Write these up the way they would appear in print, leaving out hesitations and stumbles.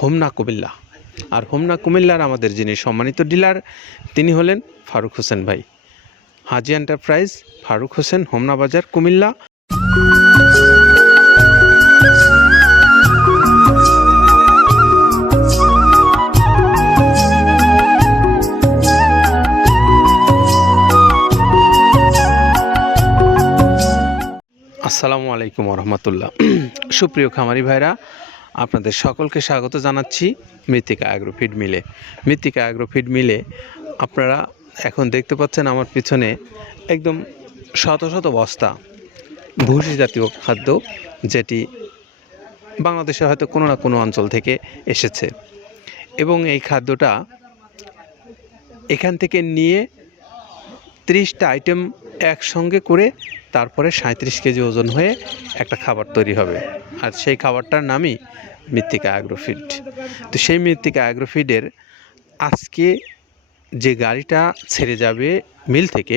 হোমনা কুমিল্লা। আর হোমনা কুমিল্লার আমাদের যিনি সম্মানিত ডিলার তিনি হলেন ফারুক হোসেন ভাই। হাজি এন্টারপ্রাইজ, ফারুক হোসেন, হোমনা বাজার, কুমিল্লা। আসসালামু আলাইকুম রহমতুল্লাহ। সুপ্রিয় খামারি ভাইরা, আপনাদের সকলকে স্বাগত জানাচ্ছি মৃত্তিকা অ্যাগ্রো ফিড মিলে। মৃত্তিকা অ্যাগ্রো ফিড মিলে আপনারা এখন দেখতে পাচ্ছেন আমার পিছনে একদম শত শত বস্তা ভুসি জাতীয় খাদ্য, যেটি বাংলাদেশে হয়তো কোনো না কোনো অঞ্চল থেকে এসেছে, এবং এই খাদ্যটা এখান থেকে নিয়ে 30টা আইটেম একসঙ্গে করে তারপরে 37 কেজি ওজন হয়ে একটা খাবার তৈরি হবে। আর সেই খাবারটার নামই মৃত্তিকা অ্যাগ্রো ফিড। তো সেই মৃত্তিকা অ্যাগ্রো ফিডের আজকে যে গাড়িটা ছেড়ে যাবে মিল থেকে,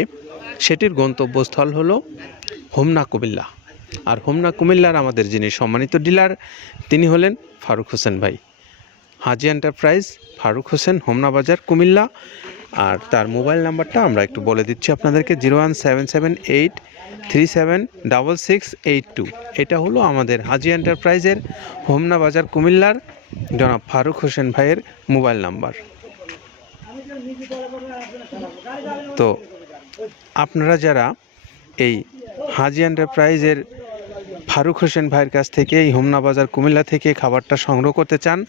সেটির গন্তব্যস্থল হলো হোমনা কুমিল্লা। আর হোমনা কুমিল্লার আমাদের যিনি সম্মানিত ডিলার তিনি হলেন ফারুক হোসেন ভাই। হাজি এন্টারপ্রাইজ, ফারুক হোসেন, হোমনা বাজার, কুমিল্লা। আর তার মোবাইল নাম্বারটা আমরা একটু বলে দিচ্ছি আপনাদেরকে, 01778376682। এটা হলো আমাদের হাজি এন্টারপ্রাইজের হোমনা বাজার কুমিল্লার জনাব ফারুক হোসেন ভাইয়ের মোবাইল নাম্বার। তো আপনারা যারা এই হাজি এন্টারপ্রাইজের ফারুক হোসেন ভাইয়ের কাছ থেকে এই হোমনা বাজার কুমিল্লা থেকে খাবারটা সংগ্রহ করতে চান,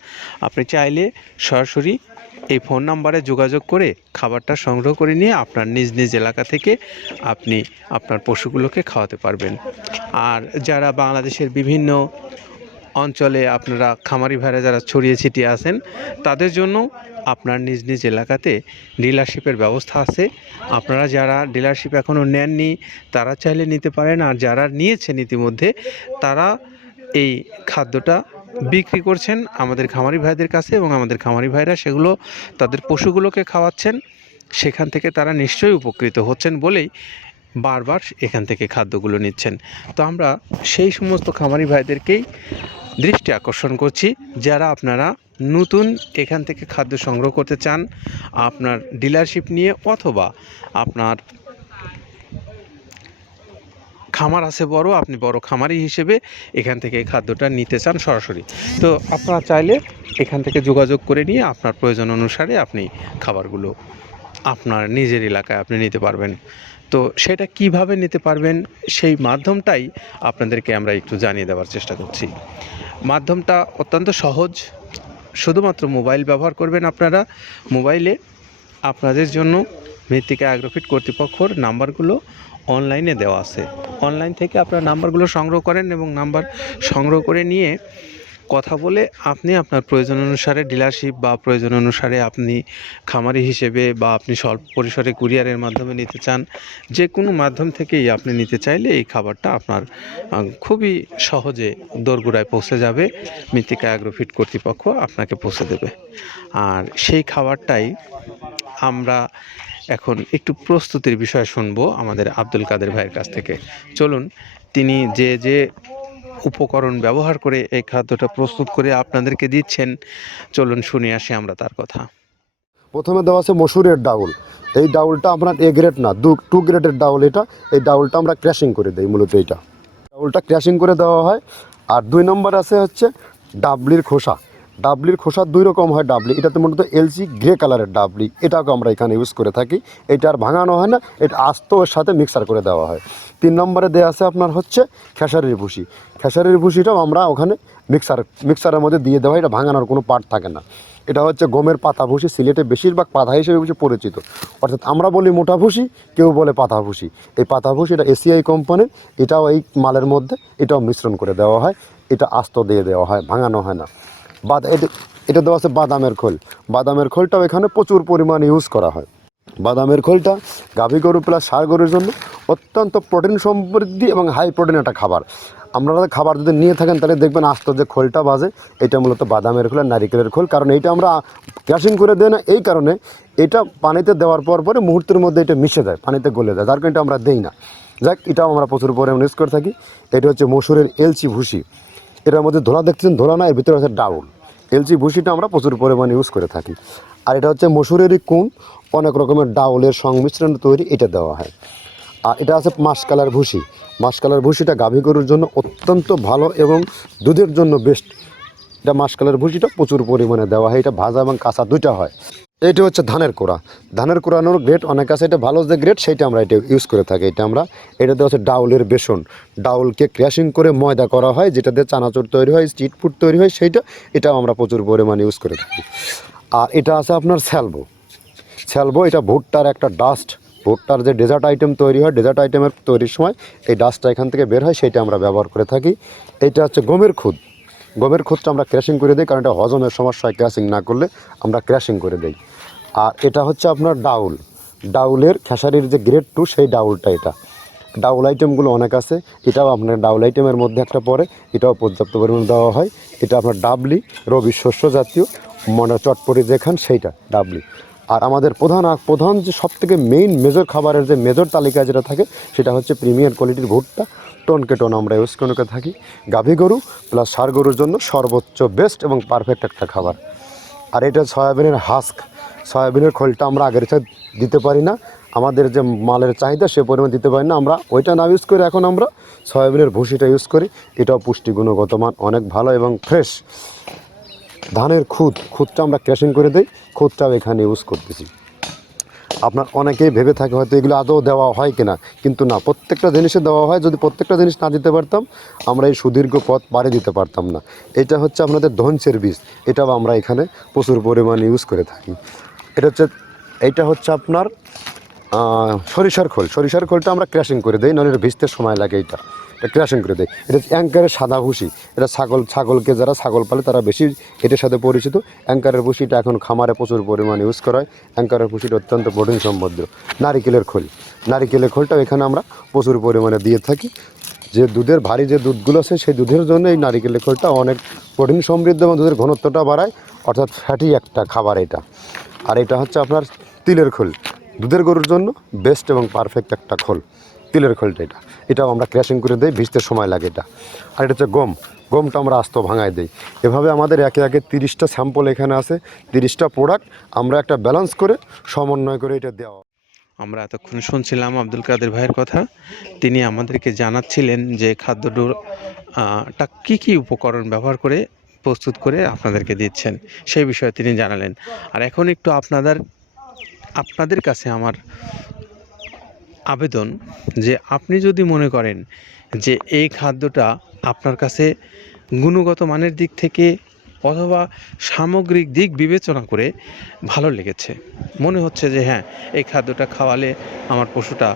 আপনি চাইলে সরাসরি এই ফোন নাম্বারে যোগাযোগ করে খাবারটা সংগ্রহ করে নিয়ে আপনার নিজ নিজ এলাকা থেকে আপনি আপনার পশুগুলোকে খাওয়াতে পারবেন। আর যারা বাংলাদেশের বিভিন্ন অঞ্চলে আপনারা খামারি ভাইরা যারা ছড়িয়ে ছিটিয়ে আছেন, তাদের জন্য আপনার নিজ নিজ এলাকাতে ডিলারশিপের ব্যবস্থা আছে। আপনারা যারা ডিলারশিপ এখনও নেননি তারা চাইলে নিতে পারেন, আর যারা নিয়েছেন ইতিমধ্যে তারা এই খাদ্যটা বিক্রি করছেন আমাদের খামারি ভাইদের কাছে, এবং আমাদের খামারি ভাইরা সেগুলো তাদের পশুগুলোকে খাওয়াচ্ছেন। সেখান থেকে তারা নিশ্চয়ই উপকৃত হচ্ছেন বলেই বারবার এখান থেকে খাদ্যগুলো নিচ্ছেন। তো আমরা সেই সমস্ত খামারি ভাইদেরকেই দৃষ্টি আকর্ষণ করছি, যারা আপনারা নতুন এখান থেকে খাদ্য সংগ্রহ করতে চান আপনার ডিলারশিপ নিয়ে, অথবা আপনার খামার আছে বড়, আপনি বড় খামারি হিসেবে এখান থেকে এই খাদ্যটা নিতে চান সরাসরি। তো আপনারা চাইলে এখান থেকে যোগাযোগ করে নিয়ে আপনার প্রয়োজন অনুসারে আপনি খাবারগুলো আপনার নিজের এলাকায় আপনি নিতে পারবেন। তো সেটা কিভাবে নিতে পারবেন সেই মাধ্যমটাই আপনাদেরকে আমরা একটু জানিয়ে দেওয়ার চেষ্টা করছি। মাধ্যমটা অত্যন্ত সহজ, শুধুমাত্র মোবাইল ব্যবহার করবেন আপনারা। মোবাইলে আপনাদের জন্য মৃত্তিকা অ্যাগ্রো ফিড কর্তৃপক্ষর নাম্বারগুলো অনলাইনে দেওয়া আছে। অনলাইন থেকে আপনারা নাম্বারগুলো সংগ্রহ করেন, এবং নাম্বার সংগ্রহ করে নিয়ে কথা বলে আপনি আপনার প্রয়োজন অনুসারে ডিলারশিপ বা প্রয়োজন অনুসারে আপনি খামারি হিসেবে বা আপনি স্বল্প পরিসরে কুরিয়ারের মাধ্যমে নিতে চান, যে কোনো মাধ্যম থেকেই আপনি নিতে চাইলে এই খাবারটা আপনার খুবই সহজে দোরগোড়ায় পৌঁছে যাবে। মৃত্তিকা অ্যাগ্রো ফিড কর্তৃপক্ষ আপনাকে পৌঁছে দেবে। আর সেই খাবারটাই আমরা এখন একটু প্রস্তুতির বিষয় শুনবো আমাদের আব্দুল কাদের ভাইয়ের কাছ থেকে। চলুন, তিনি যে যে উপকরণ ব্যবহার করে এই খাদ্যটা প্রস্তুত করে আপনাদেরকে দিচ্ছেন, চলুন শুনে আসি আমরা তার কথা। প্রথমে দেওয়া আছে মসুরের ডাউল। এই ডাউলটা আপনার এ গ্রেড না, 2 গ্রেডের ডাউল এটা। এই ডাউলটা আমরা ক্র্যাশিং করে দিই, মূলত এইটা ডাউলটা ক্র্যাশিং করে দেওয়া হয়। আর 2 নম্বর আছে হচ্ছে ডাবলির খোসা। ডাবলির খোসা 2 রকম হয় ডাবলি, এটাতে মূলত এলচি গ্রে কালারের ডাবলি, এটাকে আমরা এখানে ইউজ করে থাকি। এটা আর ভাঙানো হয় না, এটা আস্ত ওর সাথে মিক্সার করে দেওয়া হয়। 3 নম্বরে দেওয়া আছে আপনার হচ্ছে খেসারির ভুসি। খেসারির ভুসিটাও আমরা ওখানে মিক্সারের মধ্যে দিয়ে দেওয়া হয়, এটা ভাঙানোর কোনো পার্ট থাকে না। এটা হচ্ছে গমের পাতা ভুসি, সিলেটে বেশিরভাগ পাতা হিসেবে পরিচিত। অর্থাৎ আমরা বলি মোটা ভুসি, কেউ বলে পাতা ভুসি। এই পাতা ভুসি এটা এসিআই কোম্পানির, এটাও এই মালের মধ্যে এটাও মিশ্রণ করে দেওয়া হয়। এটা আস্ত দিয়ে দেওয়া হয়, ভাঙানো হয় না। এটা দেওয়া আছে বাদামের খোল। বাদামের খোলটাও এখানে প্রচুর পরিমাণে ইউজ করা হয়। বাদামের খোলটা গাভী গরু প্লাস ষাঁড় গরুর জন্য অত্যন্ত প্রোটিন সমৃদ্ধি এবং হাই প্রোটিন একটা খাবার। আপনারা খাবার যদি নিয়ে থাকেন তাহলে দেখবেন আস্ত যে খোলটা বাজে, এটা মূলত বাদামের খোল আর নারিকেলের খোল। কারণ এইটা আমরা ক্র্যাশিং করে দেই না, এই কারণে এটা পানিতে দেওয়ার পরে মুহূর্তের মধ্যে এটা মিশে যায়, পানিতে গলে যায়, যার কারণে এটা আমরা দেই না। যাক, এটাও আমরা প্রচুর পরিমাণে ইউজ করে থাকি। এটা হচ্ছে মসুরের এলচি ভুসি। এটার মধ্যে ধোলা দেখছেন, ধোলা না, এর ভিতরে আছে ডাউল। এলচি ভুসিটা আমরা প্রচুর পরিমাণে ইউজ করে থাকি। আর এটা হচ্ছে মসুরেরই কুন, অনেক রকমের ডাউলের সংমিশ্রণ তৈরি, এটা দেওয়া হয়। আর এটা আছে মাসকালার ভুসি। মাসকালার ভুসিটা গাভী গরুর জন্য অত্যন্ত ভালো এবং দুধের জন্য বেস্ট। এটা মাসকালার ভুসিটা প্রচুর পরিমাণে দেওয়া হয়, এটা ভাজা এবং কাঁচা দুইটা হয়। এইটা হচ্ছে ধানের কোড়া। ধানের কোড়ানোর গ্রেড অনেক আছে, এটা ভালো যে গ্রেড সেইটা আমরা এটা ইউজ করে থাকি। এটাতে হচ্ছে ডাউলের বেসন, ডাউলকে ক্র্যাশিং করে ময়দা করা হয়, যেটা দিয়ে চানাচুর তৈরি হয়, স্ট্রিট ফুড তৈরি হয়, এটাও আমরা প্রচুর পরিমাণে ইউজ করে থাকি। আর এটা আছে আপনার স্যালবো, এটা ভুট্টার একটা ডাস্ট। ভুট্টার যে ডেজার্ট আইটেম তৈরি হয়, ডেজার্ট আইটেমের তৈরির সময় এই ডাস্টটা এখান থেকে বের হয়, সেইটা আমরা ব্যবহার করে থাকি। এটা হচ্ছে গমের খুদটা আমরা ক্র্যাশিং করে দিই, কারণ এটা হজমের সমস্যায় ক্র্যাশিং না করলে আমরা ক্র্যাশিং করে দিই। আর এটা হচ্ছে আপনার ডাউলের খেসারির যে গ্রেড 2, সেই ডাউলটা। এটা ডাউল আইটেমগুলো অনেক আছে, এটাও আপনার ডাউল আইটেমের মধ্যে একটা পড়ে, এটাও পর্যাপ্ত পরিমাণ দেওয়া হয়। এটা আপনার ডাবলি, রবি শস্য জাতীয়, চটপটি যেখান সেইটা ডাবলি। আর আমাদের প্রধান যে সবথেকে মেজর খাবারের যে মেজর তালিকায় যেটা থাকে, সেটা হচ্ছে প্রিমিয়ার কোয়ালিটির ভুট্টা, টনকে টন আমরা ইউজ করে থাকি। গাভী গরু প্লাস ষাঁড় গরুর জন্য সর্বোচ্চ বেস্ট এবং পারফেক্ট একটা খাবার। আর এটা সয়াবিনের খোলটা আমরা আগের সাথে দিতে পারি না, আমাদের যে মালের চাহিদা সে পরিমাণ দিতে পারি না, আমরা ওইটা না ইউজ করে এখন আমরা সয়াবিনের ভুসিটা ইউজ করি। এটাও পুষ্টি গুণগত মান অনেক ভালো এবং ফ্রেশ। ধানের খুদটা আমরা ক্র্যাশিং করে দিই, খুদটাও এখানে ইউজ করতেছি। আপনার অনেকেই ভেবে থাকে হয়তো এগুলো আদৌ দেওয়া হয় কিনা, কিন্তু না, প্রত্যেকটা জিনিসে দেওয়া হয়। যদি প্রত্যেকটা জিনিস না দিতে পারতাম, আমরা এই সুদীর্ঘ পথ পাড়ি দিতে পারতাম না। এটা হচ্ছে আপনাদের ধনসের বীজ, এটাও আমরা এখানে প্রচুর পরিমাণে ইউজ করে থাকি। এইটা হচ্ছে আপনার সরিষার খোলটা আমরা ক্র্যাশিং করে দিই, নাহলে এটা ভিজতে সময় লাগে। এটা ক্র্যাশিং করে দেয়। এটা অ্যাঙ্কারের সাদা ভুসি, এটা ছাগলকে যারা ছাগল পালে তারা বেশি এটার সাথে পরিচিত। অ্যাঙ্কারের ভুসিটা এখন খামারে প্রচুর পরিমাণে ইউজ করা হয়। অ্যাঙ্কারের ভুসিটা অত্যন্ত প্রোটিন সমৃদ্ধ। নারিকেলের খোলটাও এখানে আমরা প্রচুর পরিমাণে দিয়ে থাকি। যে দুধের ভারী যে দুধগুলো আছে, সেই দুধের জন্য এই নারিকেলের খোলটা অনেক প্রোটিন সমৃদ্ধ এবং দুধের ঘনত্বটা বাড়ায়, অর্থাৎ ফ্যাটি একটা খাবার এটা। আর এটা হচ্ছে আপনার তিলের খোল, দুধের গরুর জন্য বেস্ট এবং পারফেক্ট একটা খোল, তিলের খোলটা। এটাও আমরা ক্র্যাশিং করে দিই, ভিজতে সময় লাগে এটা। আর এটা হচ্ছে গমটা আমরা আস্ত ভাঙায় দিই। এভাবে আমাদের একে 30টা স্যাম্পল এখানে আছে, 30টা প্রোডাক্ট আমরা একটা ব্যালেন্স করে সমন্বয় করে এটা দেওয়া। আমরা এতক্ষণ শুনছিলাম আব্দুল কাদের ভাইয়ের কথা। তিনি আমাদেরকে জানাচ্ছিলেন যে খাদ্যটা কী উপকরণ ব্যবহার করে প্রস্তুত করে আপনাদেরকে দিচ্ছেন, সেই বিষয়ে তিনি জানালেন। আর এখন একটু আপনাদের কাছে আমার আবেদন, যে আপনি যদি মনে করেন যে এই খাদ্যটা আপনার কাছে গুণগত মানের দিক থেকে অথবা সামগ্রিক দিক বিবেচনা করে ভালো লেগেছে, মনে হচ্ছে যে হ্যাঁ, এই খাদ্যটা খাওয়ালে আমার পশুটা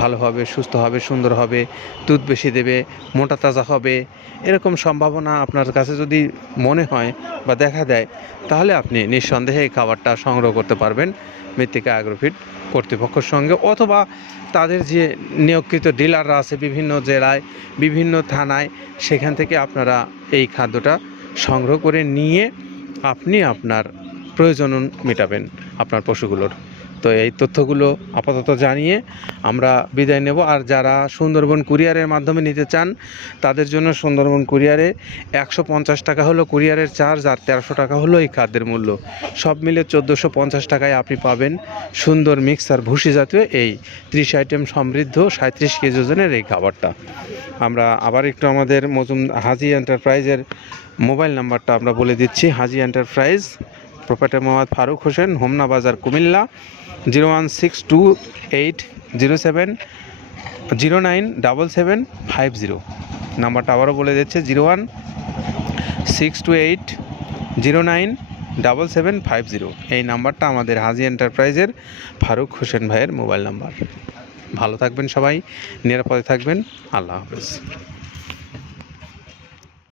ভালো হবে, সুস্থ হবে, সুন্দর হবে, দুধ বেশি দেবে, মোটা তাজা হবে, এরকম সম্ভাবনা আপনার কাছে যদি মনে হয় বা দেখা দেয়, তাহলে আপনি নিঃসন্দেহে এই খাবারটা সংগ্রহ করতে পারবেন মৃত্তিকা অ্যাগ্রোফিড কর্তৃপক্ষের সঙ্গে, অথবা তাদের যে নিয়োগকৃত ডিলাররা আছে বিভিন্ন জেলায়, বিভিন্ন থানায়, সেখান থেকে আপনারা এই খাদ্যটা সংগ্রহ করে নিয়ে আপনি আপনার প্রয়োজন মেটাবেন আপনার পশুগুলোর। তো এই তথ্যগুলো আপাতত জানিয়ে আমরা বিদায় নেব। আর যারা সুন্দরবন কুরিয়ারের মাধ্যমে নিতে চান, তাদের জন্য সুন্দরবন কুরিয়ারে 150 টাকা হলো কুরিয়ারের চার্জ, আর 1300 টাকা হলো এই খাদ্যের মূল্য। সব মিলে 1450 টাকায় আপনি পাবেন সুন্দর মিক্সার ভুসি জাতীয় এই 30 আইটেম সমৃদ্ধ 37 কেজি ওজনের এই খাবারটা। আমরা আবার একটু আমাদের হাজি এন্টারপ্রাইজের মোবাইল নাম্বারটা আমরা বলে দিচ্ছি। হাজি এন্টারপ্রাইজ, প্রোপাইটার মোহাম্মদ ফারুক হোসেন, হোমনা বাজার, কুমিল্লা, 0162807097750। নাম্বারটা আবারও বলে দিচ্ছে, 01628097750। এই নাম্বারটা আমাদের হাজি এন্টারপ্রাইজের ফারুক হোসেন ভাইয়ের মোবাইল নাম্বার। ভালো থাকবেন সবাই, নিরাপদে থাকবেন। আল্লাহ হাফেজ।